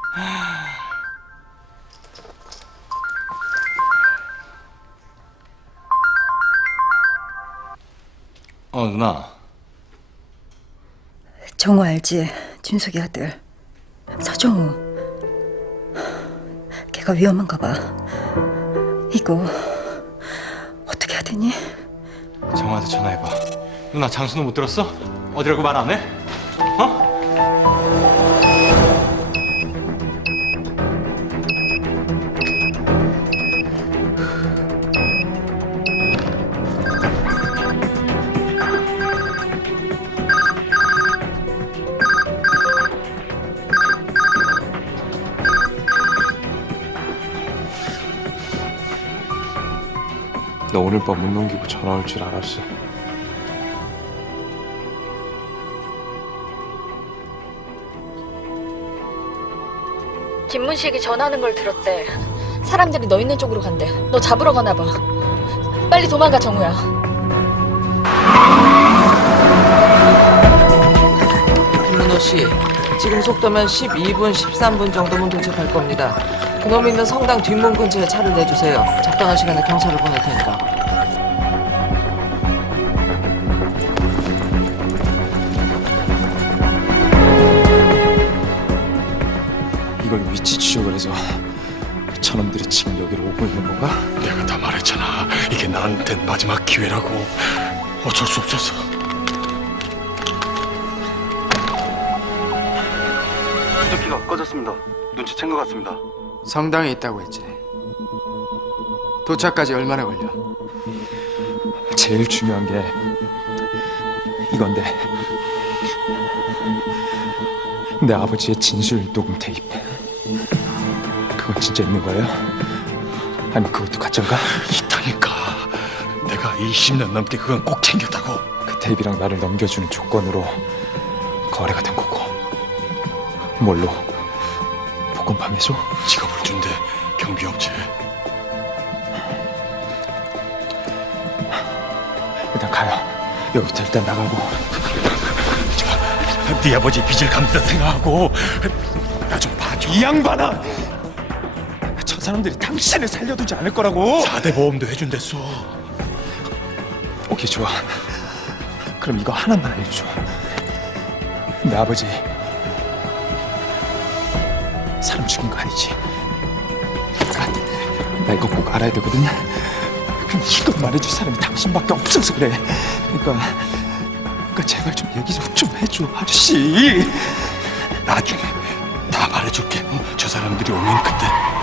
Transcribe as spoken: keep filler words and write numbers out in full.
어, 누나. 정우 알지? 준석이 아들. 서정우. 걔가 위험한가 봐. 이거 어떻게 해야 되니? 정우한테 전화해봐. 누나 장수는 못 들었어? 어디라고 말 안 해? 어? 너 오늘 밤 못 넘기고 전화 올 줄 알았어. 김문식이 전화하는 걸 들었대. 사람들이 너 있는 쪽으로 간대. 너 잡으러 가나 봐. 빨리 도망가, 정우야. 김문호 씨, 지금 속도면 십이 분, 십삼 분 정도면 도착할 겁니다. 그놈 있는 성당 뒷문 근처에 차를 내주세요. 적당한 시간에 경찰을 보낼 테니까. 이걸 위치 추적을 해서 저놈들이 지금 여기로 오고 있는 건가? 내가 다 말했잖아. 이게 나한텐 마지막 기회라고. 어쩔 수 없었어. 주저키가 꺼졌습니다. 눈치챈 것 같습니다. 성당에 있다고 했지. 도착까지 얼마나 걸려? 제일 중요한 게 이건데, 내 아버지의 진술 녹음 테이프. 그건 진짜 있는 거예요? 아니면 그것도 가짜인가? 있다니까. 내가 이십 년 넘게 그건 꼭 챙겼다고. 그 테이프랑 나를 넘겨주는 조건으로 거래가 된 거고. 뭘로? 복권 판매소? 직업을 준대. 경비업체. 일단 가요. 여기부터 일단 나가고. 자, 네 아버지 빚을 갚는다 생각하고 나 좀 봐줘. 이 양반아! 저 사람들이 당신을 살려두지 않을 거라고. 사 대 보험도 해준댔어. 오케이, 좋아. 그럼 이거 하나만 알려줘. 내 아버지 사람 죽인 거 아니지? 아, 나 이거 꼭 알아야 되거든. 근데 이걸 말해줄 사람이 당신밖에 없어서 그래. 그러니까, 그러니까 제발 좀 얘기 좀, 좀 해줘, 아저씨. 나중에 다 말해줄게. 저 사람들이 오면 그때